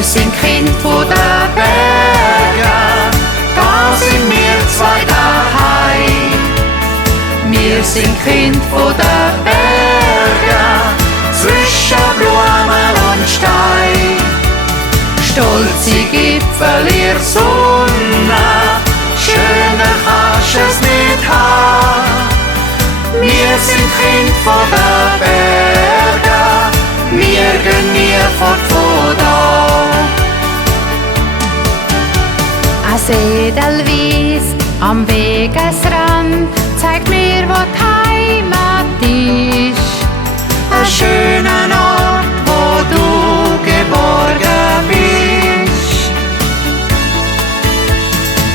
Wir sind Kind von den Bergen, da sind wir zwei daheim. Wir sind Kind von den Bergen, zwischen Blumen und Stein. Stolze Gipfel ihr Sonne, schöner kannst es nicht haben. Wir sind Kind von den Bergen, wir gehen nie fort von da. Ein Edelweiss am Wegesrand zeigt mir, wo die Heimat ist. Ein schöner Ort, wo du geborgen bist.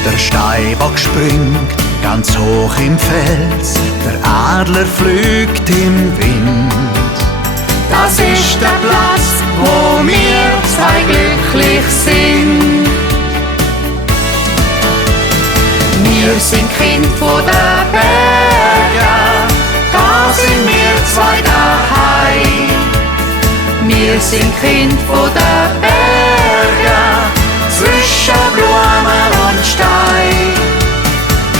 Der Steinbock springt ganz hoch im Fels, der Adler fliegt im Wind. Das ist der Platz, wo wir zwei glücklich sind. Wir sind Kind von den Bergen, da sind wir zwei daheim. Wir sind Kind von den Bergen, zwischen Blumen und Stein.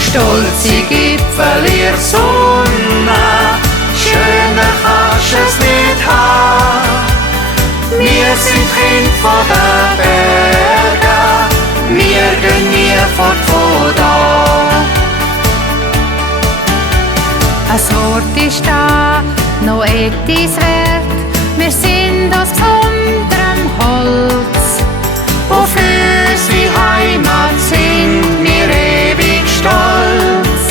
Stolze Gipfel ihr Sonne, schöner kannst es nicht haben. Wir sind Kind von den Bergen, wir gehen nie fort von da. Ein Wort ist da, noch etwas wert. Wir sind aus besonderem Holz. Auf unsere Heimat sind wir ewig stolz.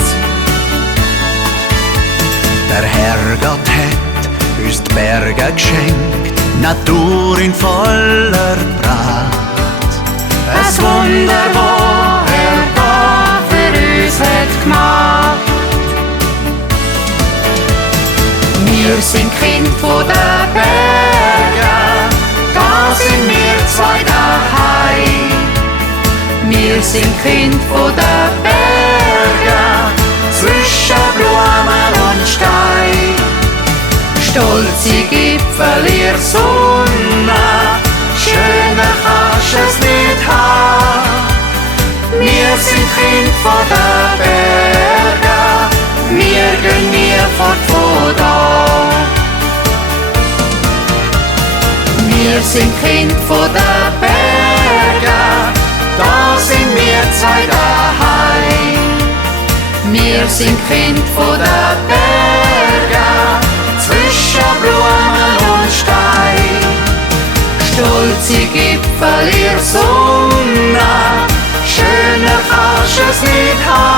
Der Herrgott hat uns die Berge geschenkt, Natur in voller Pracht. Ein Wunder, wo er da für uns hat gemacht. Wir sind Kind von den Bergen, da sind wir zwei daheim. Wir sind Kind von den Bergen, zwischen Blumen und Stein. Stolze Gipfel ihr Sonne, schöner kannst es nicht haben. Wir sind Kind von den Bergen, wir gehen nie fort von da. Wir sind Kind von den Bergen, da sind wir zwei daheim. Wir sind Kind von den Bergen, zwischen Blumen und Stein. Stolze Gipfel ihr Sonne, schöner kannst es nicht haben.